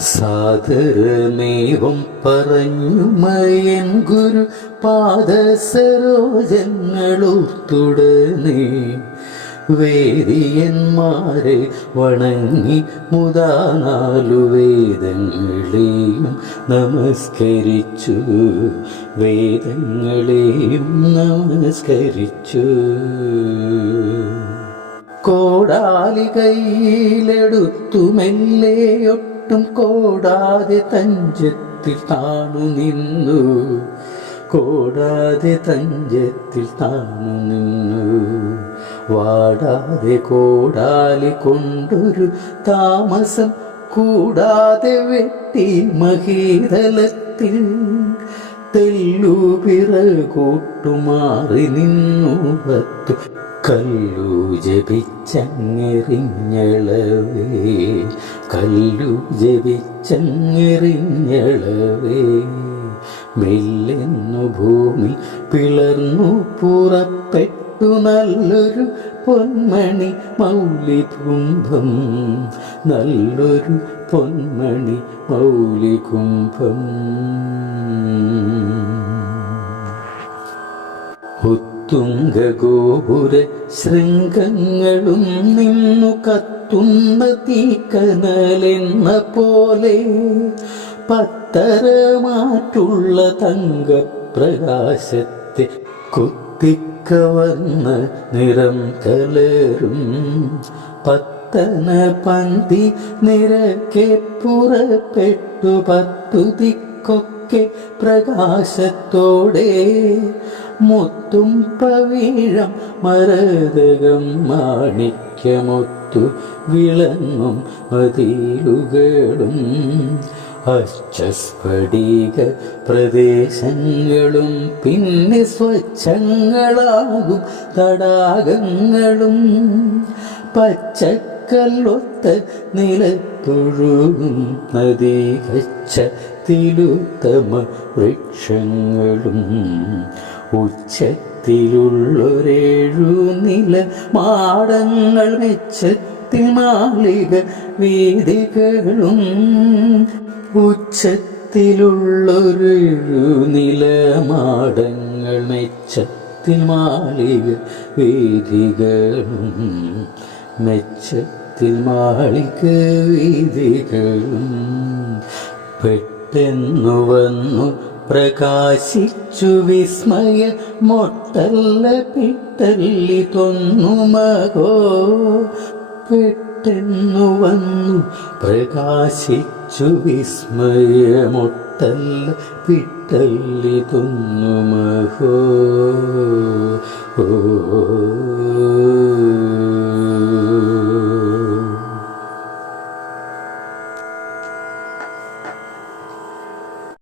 സാദരമേവം പറഞ്ഞു മയൻ ഗുരു പാദസരോജങ്ങളുത്തുടനെ വേദിയന്മാരെ വണങ്ങി മുതാ നാലു വേദങ്ങളെയും നമസ്കരിച്ചു. വേദങ്ങളെയും നമസ്കരിച്ചു. കോടാലി കയ്യിലെടുത്തു മെല്ലെയൊട്ടും കോടാതെ തഞ്ചത്തിൽ താണു നിന്നു. കോടാതെ തഞ്ചത്തിൽ താണു നിന്നു. വാടാതെ കോടാലി കൊണ്ടൊരു താമസം കൂടാതെ വെട്ടി മഹീതലത്തിൽ തെല്ലു പിറകൂട്ടുമാറി നിന്നു പത്തു കല്ലു ജപിച്ചങ്ങെറിഞ്ഞളവേ കല്ലു ജപിച്ചങ്ങെറിഞ്ഞളവേ. മെല്ലെന്നു ഭൂമി പിളർന്നു പുറപ്പെട്ടു നല്ലൊരു പൊന്മണി മൗലി കുംഭം നല്ലൊരു പൊന്മണി മൗലികുംഭം. ഉത്തുംഗഗോപുര ശൃംഗങ്ങളും നിന്നു കത്തുന്ന തീക്കനലെന്ന പോലെ പത്തരമാറ്റുള്ള തങ്കപ്രകാശത്തെ കുത്തിക്കവർന്ന് നിറം കലരും. പത്തന പന്തി നിരക്കെ പുറപ്പെട്ടു പത്തു ദിക്കൊക്കെ പ്രകാശത്തോടെ മുത്തും പവീഴം മരതകം മാണിക്യമൊത്തു വിളങ്ങും മതിലുകളും അശ്ചസ്ഫടിക പ്രദേശങ്ങളും പിന്നെ സ്വച്ഛങ്ങളാകും തടാകങ്ങളും പച്ചക്കല്ലൊത്ത നിലത്തൊഴുകും. നദീകച്ച തിലുത്തമ വൃക്ഷങ്ങളും ഉച്ചത്തിലുള്ളൊരേഴു നില മാടങ്ങൾ മെച്ചത്തിൽ മാളിക വീതികളും ഉച്ചത്തിലുള്ളൊരേഴു നില മാടങ്ങൾ മെച്ചത്തിൽ മാളിക വീതികളും മെച്ചത്തിൽ മാളിക്ക് വീതികളും പെട്ടെന്നു വന്നു പ്രകാശിച്ചു വിസ്മയ മൊട്ടല്ല പിട്ടല്ലി തൊന്നുമകോ പെട്ടെന്നു വന്നു പ്രകാശിച്ചു വിസ്മയ മൊട്ടല്ല പിട്ടല്ലി തൊന്നുമകോ ഓ